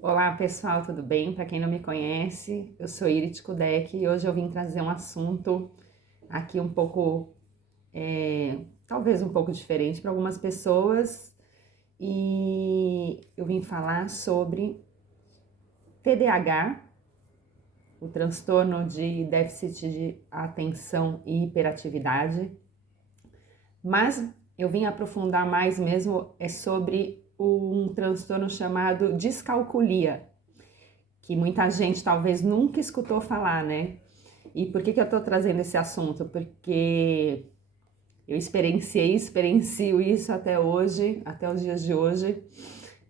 Olá pessoal, tudo bem? Para quem não me conhece, eu sou Irit Kudek e hoje eu vim trazer um assunto aqui um pouco, talvez um pouco diferente para algumas pessoas, e eu vim falar sobre TDAH, o transtorno de déficit de atenção e hiperatividade, mas eu vim aprofundar mais mesmo sobre um transtorno chamado discalculia, que muita gente talvez nunca escutou falar, né? E por que eu tô trazendo esse assunto? Porque eu experiencio isso até hoje, até os dias de hoje.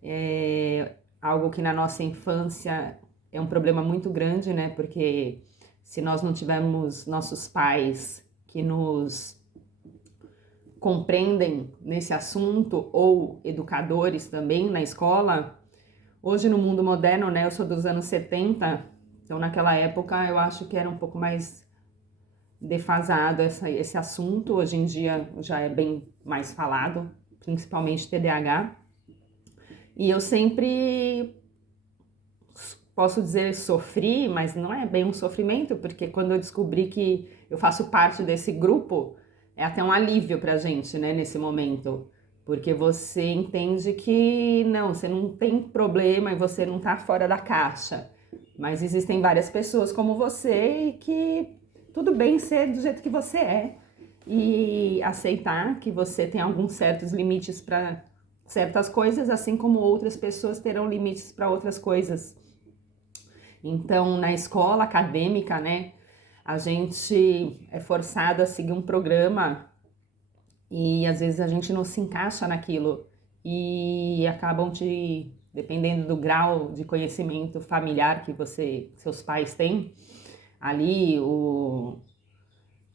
É algo que na nossa infância é um problema muito grande, né? Porque se nós não tivermos nossos pais que nos compreendem nesse assunto, ou educadores também na escola, hoje no mundo moderno, né? Eu sou dos anos 70, então naquela época eu acho que era um pouco mais defasado esse assunto. Hoje em dia já é bem mais falado, principalmente TDAH. E eu sempre, posso dizer, sofri, mas não é bem um sofrimento, porque quando eu descobri que eu faço parte desse grupo, é até um alívio pra gente, né, nesse momento. Porque você entende que não, você não tem problema e você não tá fora da caixa. Mas existem várias pessoas como você e que tudo bem ser do jeito que você é. E aceitar que você tem alguns certos limites para certas coisas, assim como outras pessoas terão limites para outras coisas. Então, na escola acadêmica, né, a gente é forçado a seguir um programa e às vezes a gente não se encaixa naquilo e acabam te, dependendo do grau de conhecimento familiar que seus pais têm, ali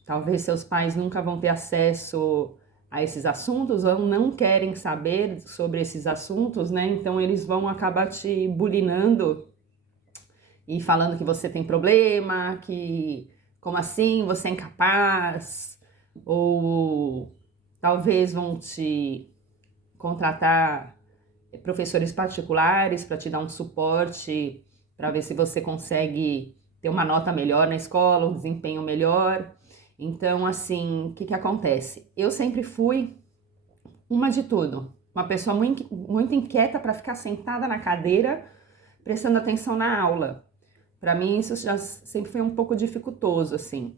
talvez seus pais nunca vão ter acesso a esses assuntos ou não querem saber sobre esses assuntos, né? Então eles vão acabar te bulinando e falando que você tem problema, que como assim você é incapaz, ou talvez vão te contratar professores particulares para te dar um suporte para ver se você consegue ter uma nota melhor na escola, um desempenho melhor. Então, assim, o que acontece? Eu sempre fui uma de tudo, uma pessoa muito inquieta para ficar sentada na cadeira prestando atenção na aula. Para mim isso já sempre foi um pouco dificultoso, assim.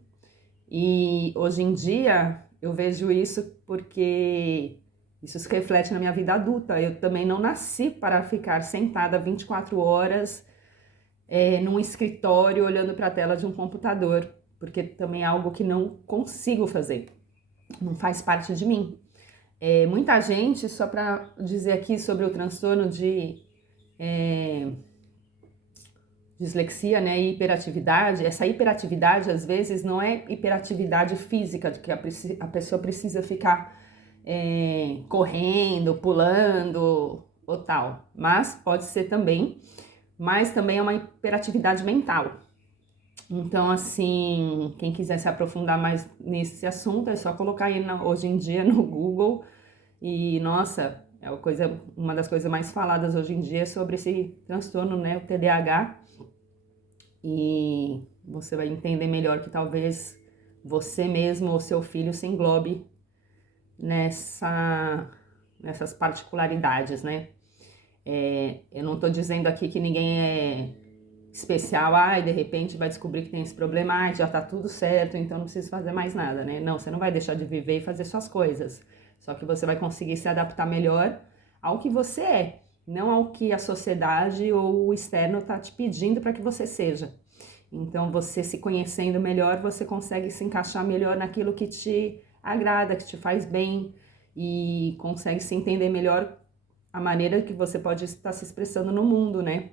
E hoje em dia eu vejo isso porque isso se reflete na minha vida adulta. Eu também não nasci para ficar sentada 24 horas num escritório olhando para a tela de um computador, porque também é algo que não consigo fazer, não faz parte de mim. Muita gente, só para dizer aqui sobre o transtorno de dislexia, né, e hiperatividade, essa hiperatividade às vezes não é hiperatividade física, de que a pessoa precisa ficar correndo, pulando ou tal, mas pode ser também, mas também é uma hiperatividade mental. Então, assim, quem quiser se aprofundar mais nesse assunto, é só colocar aí hoje em dia no Google e, nossa, uma das coisas mais faladas hoje em dia é sobre esse transtorno, né, o TDAH, e você vai entender melhor que talvez você mesmo ou seu filho se englobe nessas particularidades, né? Eu não tô dizendo aqui que ninguém é especial, e de repente vai descobrir que tem esse problema, já tá tudo certo, então não precisa fazer mais nada, né? Não, você não vai deixar de viver e fazer suas coisas, só que você vai conseguir se adaptar melhor ao que você é, não ao que a sociedade ou o externo tá te pedindo para que você seja. Então, você se conhecendo melhor, você consegue se encaixar melhor naquilo que te agrada, que te faz bem, e consegue se entender melhor a maneira que você pode estar se expressando no mundo, né?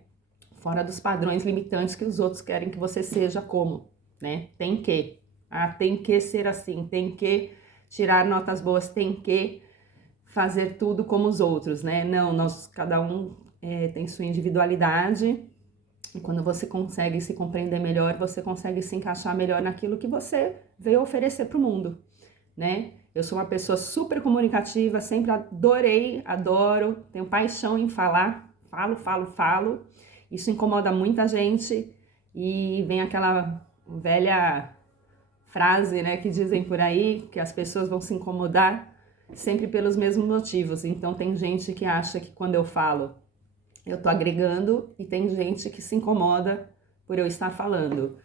Fora dos padrões limitantes que os outros querem que você seja como, né? Tem que ser assim, tem que tirar notas boas, tem que fazer tudo como os outros, né? Não, cada um tem sua individualidade, e quando você consegue se compreender melhor, você consegue se encaixar melhor naquilo que você veio oferecer para o mundo, né? Eu sou uma pessoa super comunicativa, sempre adoro, tenho paixão em falar, falo. Isso incomoda muita gente e vem aquela velha frase, né, que dizem por aí, que as pessoas vão se incomodar sempre pelos mesmos motivos. Então tem gente que acha que quando eu falo, eu tô agregando, e tem gente que se incomoda por eu estar falando.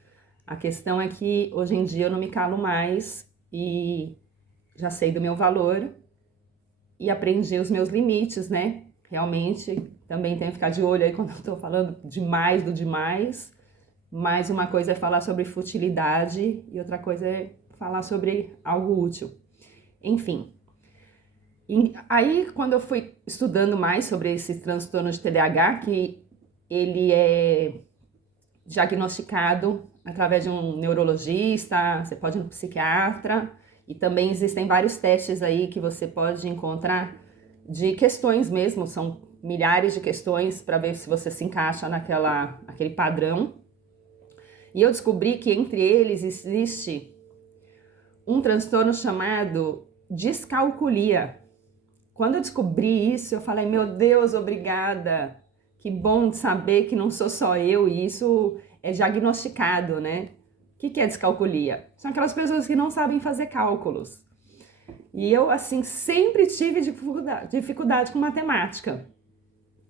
A questão é que hoje em dia eu não me calo mais e já sei do meu valor e aprendi os meus limites, né? Realmente também tenho que ficar de olho aí quando eu tô falando demais do demais. Mas uma coisa é falar sobre futilidade e outra coisa é falar sobre algo útil. Enfim. Aí, quando eu fui estudando mais sobre esse transtorno de TDAH, que ele é diagnosticado através de um neurologista, você pode ir no psiquiatra, e também existem vários testes aí que você pode encontrar de questões mesmo, são milhares de questões para ver se você se encaixa naquele padrão. E eu descobri que entre eles existe um transtorno chamado descalculia. Quando eu descobri isso, eu falei, meu Deus, obrigada. Que bom de saber que não sou só eu e isso é diagnosticado, né? O que é descalculia? São aquelas pessoas que não sabem fazer cálculos. E eu, assim, sempre tive dificuldade com matemática.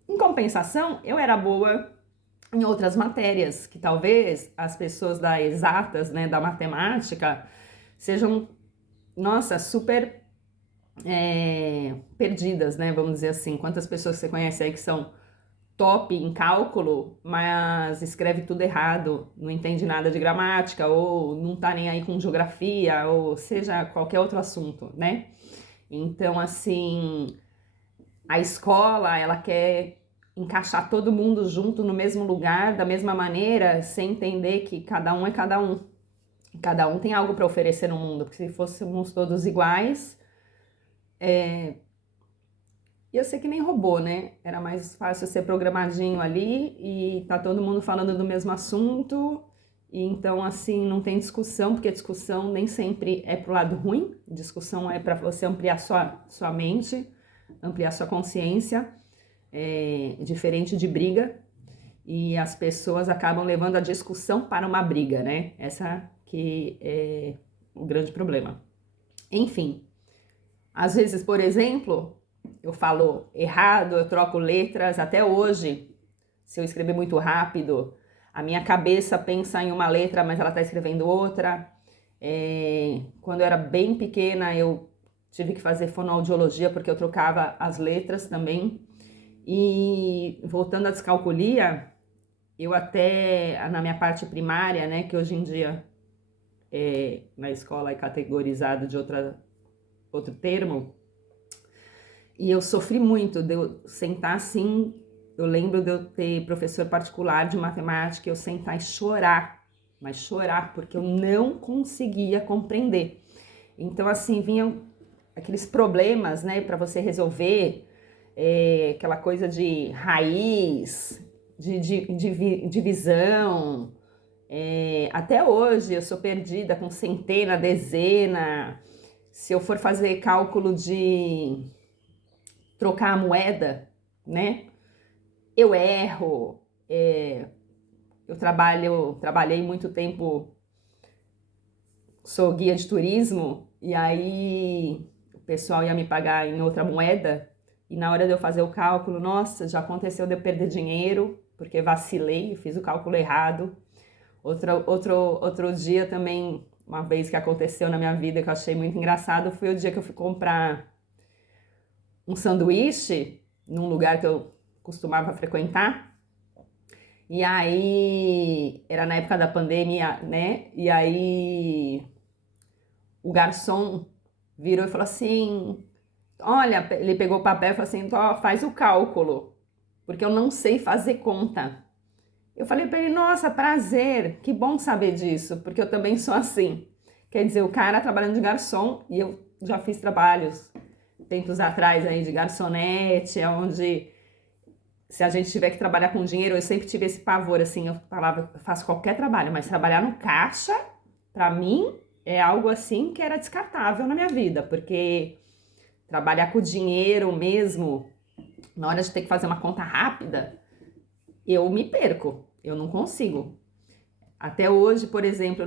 Em compensação, eu era boa em outras matérias, que talvez as pessoas da exatas, né, da matemática, sejam, nossa, super perdidas, né, vamos dizer assim. Quantas pessoas você conhece aí que são top em cálculo, mas escreve tudo errado, não entende nada de gramática, ou não tá nem aí com geografia, ou seja, qualquer outro assunto, né? Então, assim, a escola, ela quer encaixar todo mundo junto no mesmo lugar, da mesma maneira, sem entender que cada um é cada um. Cada um tem algo para oferecer no mundo, porque se fôssemos todos iguais, ia ser que nem robô, né? Era mais fácil ser programadinho ali e tá todo mundo falando do mesmo assunto, e então, assim, não tem discussão, porque discussão nem sempre é pro lado ruim, discussão é para você ampliar sua mente, ampliar sua consciência, diferente de briga, e as pessoas acabam levando a discussão para uma briga, né? Essa que é o grande problema. Enfim, às vezes, por exemplo, eu falo errado, eu troco letras, até hoje, se eu escrever muito rápido, a minha cabeça pensa em uma letra, mas ela está escrevendo outra. Quando eu era bem pequena, eu tive que fazer fonoaudiologia, porque eu trocava as letras também. E voltando à descalculia, eu até, na minha parte primária, né, que hoje em dia na escola é categorizado de outro termo, e eu sofri muito de eu sentar assim. Eu lembro de eu ter professor particular de matemática, eu sentar e chorar, mas chorar, porque eu não conseguia compreender. Então, assim, vinham aqueles problemas, né, para você resolver, aquela coisa de raiz, de divisão. Até hoje eu sou perdida com centena, dezena. Se eu for fazer cálculo de trocar a moeda, né? Eu erro. Eu trabalhei muito tempo, sou guia de turismo, e aí o pessoal ia me pagar em outra moeda, e na hora de eu fazer o cálculo, nossa, já aconteceu de eu perder dinheiro, porque vacilei, fiz o cálculo errado. Outro dia também, uma vez que aconteceu na minha vida, que eu achei muito engraçado, foi o dia que eu fui comprar um sanduíche num lugar que eu costumava frequentar. E aí, era na época da pandemia, né? E aí, o garçom virou e falou assim, olha, ele pegou o papel e falou assim, faz o cálculo, porque eu não sei fazer conta. Eu falei para ele, nossa, prazer, que bom saber disso, porque eu também sou assim. Quer dizer, o cara trabalhando de garçom, e eu já fiz trabalhos tempos atrás aí de garçonete, onde se a gente tiver que trabalhar com dinheiro, eu sempre tive esse pavor, assim, eu falava, eu faço qualquer trabalho, mas trabalhar no caixa, para mim, é algo assim que era descartável na minha vida, porque trabalhar com dinheiro mesmo, na hora de ter que fazer uma conta rápida, eu me perco, eu não consigo. Até hoje, por exemplo,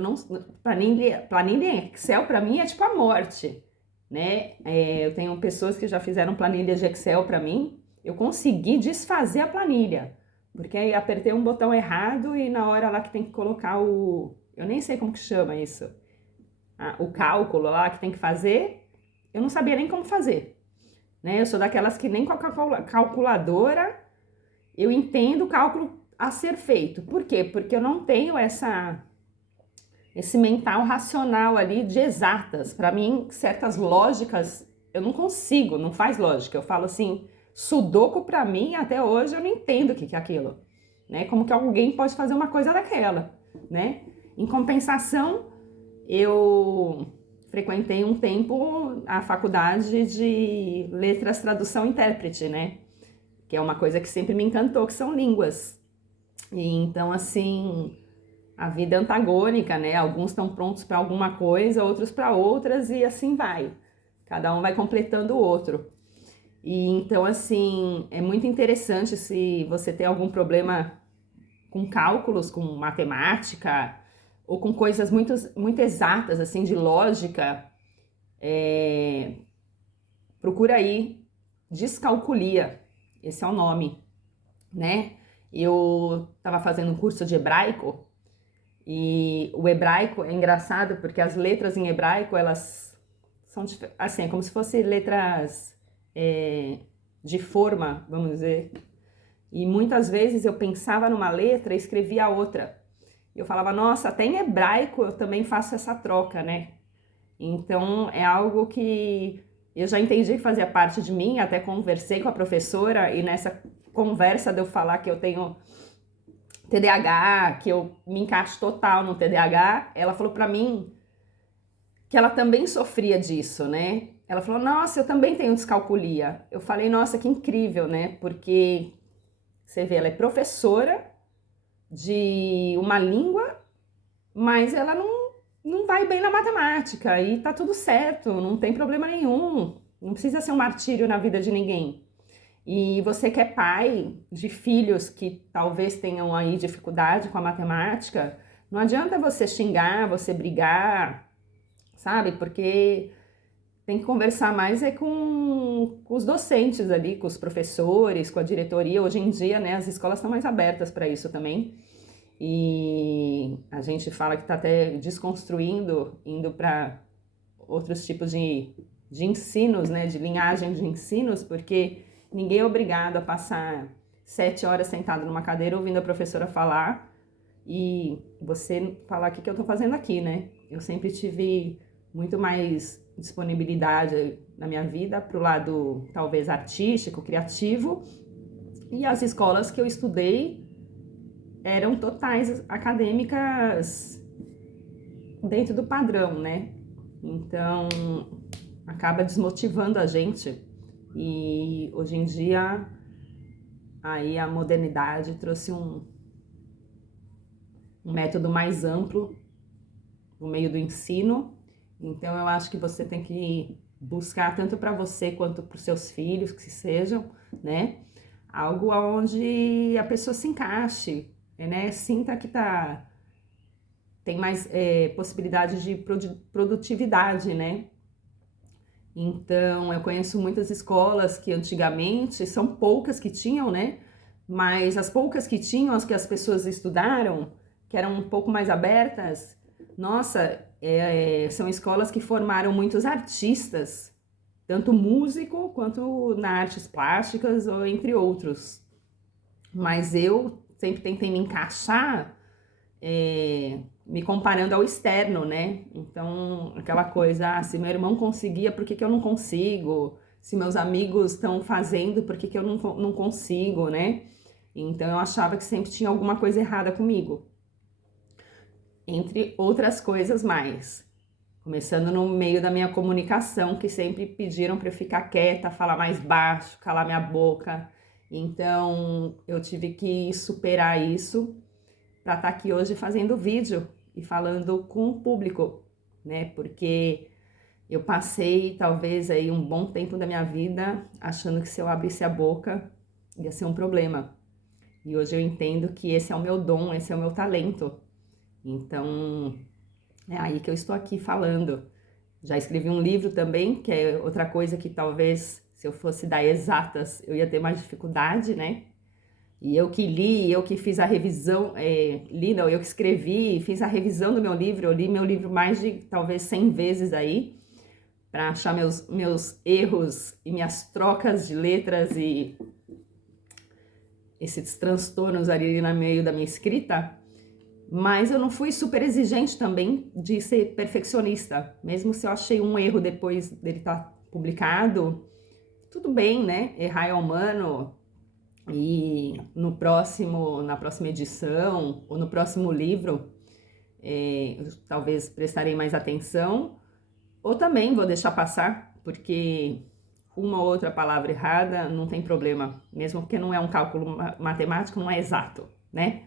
planilha em Excel para mim é tipo a morte, né? Eu tenho pessoas que já fizeram planilha de Excel para mim, eu consegui desfazer a planilha, porque aí apertei um botão errado e na hora lá que tem que colocar eu nem sei como que chama isso, o cálculo lá que tem que fazer, eu não sabia nem como fazer, né? Eu sou daquelas que nem com a calculadora eu entendo o cálculo a ser feito. Por quê? Porque eu não tenho esse mental racional ali de exatas. Para mim, certas lógicas, eu não consigo, não faz lógica. Eu falo assim, sudoku para mim, até hoje, eu não entendo o que é aquilo. Né? Como que alguém pode fazer uma coisa daquela, né? Em compensação, eu frequentei um tempo a faculdade de letras, tradução e intérprete, né? Que é uma coisa que sempre me encantou, que são línguas. E então, assim, a vida é antagônica, né? Alguns estão prontos para alguma coisa, outros para outras, e assim vai. Cada um vai completando o outro. E então, assim, é muito interessante se você tem algum problema com cálculos, com matemática, ou com coisas muito exatas, assim, de lógica, procura aí Descalculia, esse é o nome, né? Eu estava fazendo um curso de hebraico e o hebraico é engraçado porque as letras em hebraico elas são assim, é como se fossem letras de forma, vamos dizer. E muitas vezes eu pensava numa letra e escrevia outra. Eu falava, nossa, até em hebraico eu também faço essa troca, né? Então é algo que eu já entendi que fazia parte de mim, até conversei com a professora e nessa conversa de eu falar que eu tenho TDAH, que eu me encaixo total no TDAH, ela falou para mim que ela também sofria disso, né? Ela falou, nossa, eu também tenho descalculia. Eu falei, nossa, que incrível, né? Porque você vê, ela é professora de uma língua, mas ela não vai bem na matemática e tá tudo certo, não tem problema nenhum. Não precisa ser um martírio na vida de ninguém. E você que é pai de filhos que talvez tenham aí dificuldade com a matemática, não adianta você xingar, você brigar, sabe? Porque tem que conversar mais com os docentes ali, com os professores, com a diretoria. Hoje em dia, né, as escolas estão mais abertas para isso também. E a gente fala que está até desconstruindo, indo para outros tipos de ensinos, né, de linhagem de ensinos, porque ninguém é obrigado a passar 7 horas sentado numa cadeira ouvindo a professora falar e você falar o que eu estou fazendo aqui, né? Eu sempre tive muito mais disponibilidade na minha vida para o lado talvez artístico, criativo, e as escolas que eu estudei eram totais acadêmicas dentro do padrão, né? Então acaba desmotivando a gente e hoje em dia aí a modernidade trouxe um método mais amplo no meio do ensino. Então eu acho que você tem que buscar tanto para você quanto para os seus filhos que sejam, né? Algo onde a pessoa se encaixe, né? Sinta que tem mais possibilidade de produtividade, né? Então, eu conheço muitas escolas que antigamente, são poucas que tinham, né? Mas as poucas que tinham, as que as pessoas estudaram, que eram um pouco mais abertas, nossa, são escolas que formaram muitos artistas, tanto músico quanto na artes plásticas, ou entre outros. Mas eu sempre tentei me encaixar me comparando ao externo, né? Então, aquela coisa, se meu irmão conseguia, por que eu não consigo? Se meus amigos estão fazendo, por que eu não consigo, né? Então, eu achava que sempre tinha alguma coisa errada comigo. Entre outras coisas mais. Começando no meio da minha comunicação, que sempre pediram para eu ficar quieta, falar mais baixo, calar minha boca. Então, eu tive que superar isso para estar aqui hoje fazendo vídeo e falando com o público, né? Porque eu passei talvez aí um bom tempo da minha vida achando que se eu abrisse a boca ia ser um problema. E hoje eu entendo que esse é o meu dom, esse é o meu talento. Então, é aí que eu estou aqui falando. Já escrevi um livro também, que é outra coisa que talvez, se eu fosse dar exatas, eu ia ter mais dificuldade, né? E eu que li, eu que fiz a revisão, não, eu que escrevi, fiz a revisão do meu livro, eu li meu livro mais de talvez 100 vezes aí, para achar meus erros e minhas trocas de letras e esses transtornos ali no meio da minha escrita. Mas eu não fui super exigente também de ser perfeccionista. Mesmo se eu achei um erro depois dele estar publicado, tudo bem, né? Errar é humano. E na próxima edição ou no próximo livro, eu talvez prestarei mais atenção. Ou também vou deixar passar, porque uma ou outra palavra errada não tem problema. Mesmo porque não é um cálculo matemático, não é exato, né?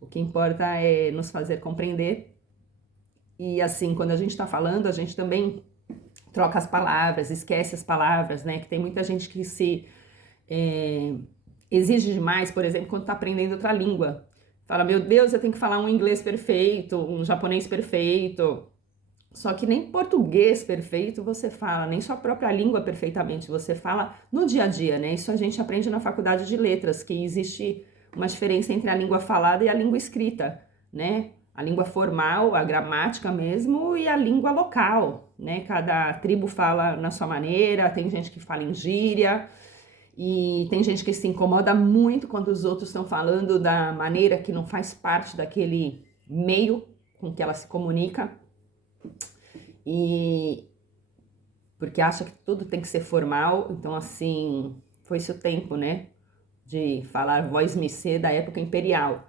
O que importa é nos fazer compreender. E assim, quando a gente está falando, a gente também troca as palavras, esquece as palavras, né? Que tem muita gente que se exige demais, por exemplo, quando está aprendendo outra língua. Fala, meu Deus, eu tenho que falar um inglês perfeito, um japonês perfeito. Só que nem português perfeito você fala, nem sua própria língua perfeitamente você fala no dia a dia, né? Isso a gente aprende na faculdade de letras, que existe uma diferença entre a língua falada e a língua escrita, né? A língua formal, a gramática mesmo, e a língua local, né? Cada tribo fala na sua maneira, tem gente que fala em gíria, e tem gente que se incomoda muito quando os outros estão falando da maneira que não faz parte daquele meio com que ela se comunica. E porque acha que tudo tem que ser formal, então assim, foi-se o tempo, né, de falar voz missê da época imperial.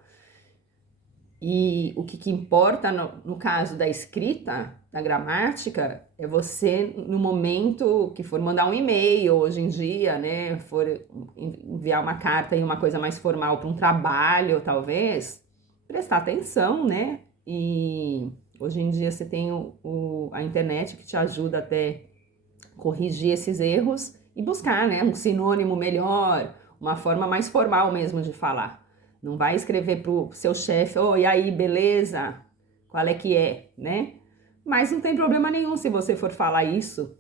E o que importa no caso da escrita, da gramática, é você, no momento que for mandar um e-mail, hoje em dia, né, for enviar uma carta e uma coisa mais formal para um trabalho, talvez, prestar atenção, né, e hoje em dia você tem a internet que te ajuda até corrigir esses erros e buscar, né, um sinônimo melhor, uma forma mais formal mesmo de falar. Não vai escrever pro seu chefe, e aí, beleza? Qual é que é, né? Mas não tem problema nenhum se você for falar isso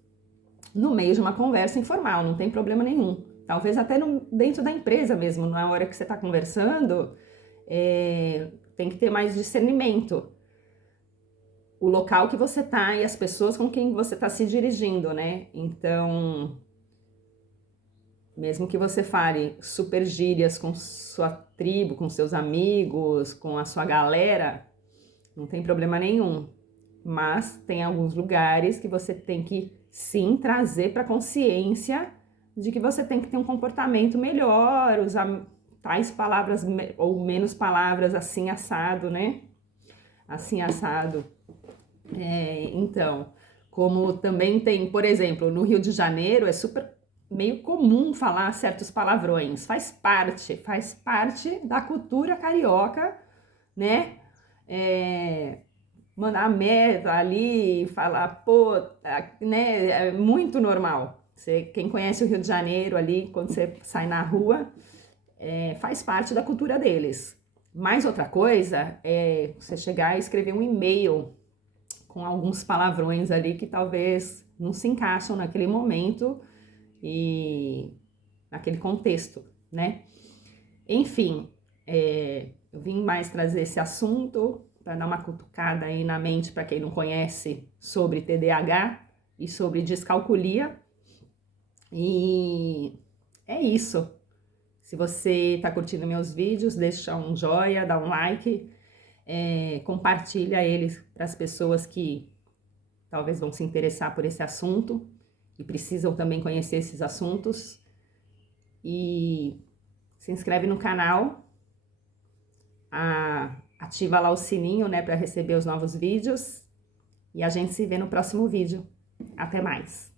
no meio de uma conversa informal, não tem problema nenhum. Talvez até dentro da empresa mesmo, na hora que você está conversando, tem que ter mais discernimento. O local que você tá e as pessoas com quem você está se dirigindo, né? Então, mesmo que você fale super gírias com sua tribo, com seus amigos, com a sua galera, não tem problema nenhum. Mas tem alguns lugares que você tem que sim trazer para consciência de que você tem que ter um comportamento melhor, usar tais palavras ou menos palavras, assim assado, né? Assim assado. Então, como também tem, por exemplo, no Rio de Janeiro é super meio comum falar certos palavrões, faz parte da cultura carioca, né? Mandar merda ali, falar pô, né? É muito normal. Quem conhece o Rio de Janeiro ali, quando você sai na rua, faz parte da cultura deles. Mais outra coisa é você chegar e escrever um e-mail com alguns palavrões ali que talvez não se encaixam naquele momento e naquele contexto, né? Enfim, eu vim mais trazer esse assunto para dar uma cutucada aí na mente para quem não conhece sobre TDAH e sobre descalculia. E é isso. Se você está curtindo meus vídeos, deixa um joinha, dá um like, compartilha eles para as pessoas que talvez vão se interessar por esse assunto e precisam também conhecer esses assuntos. E se inscreve no canal, ativa lá o sininho, né, para receber os novos vídeos. E a gente se vê no próximo vídeo. Até mais!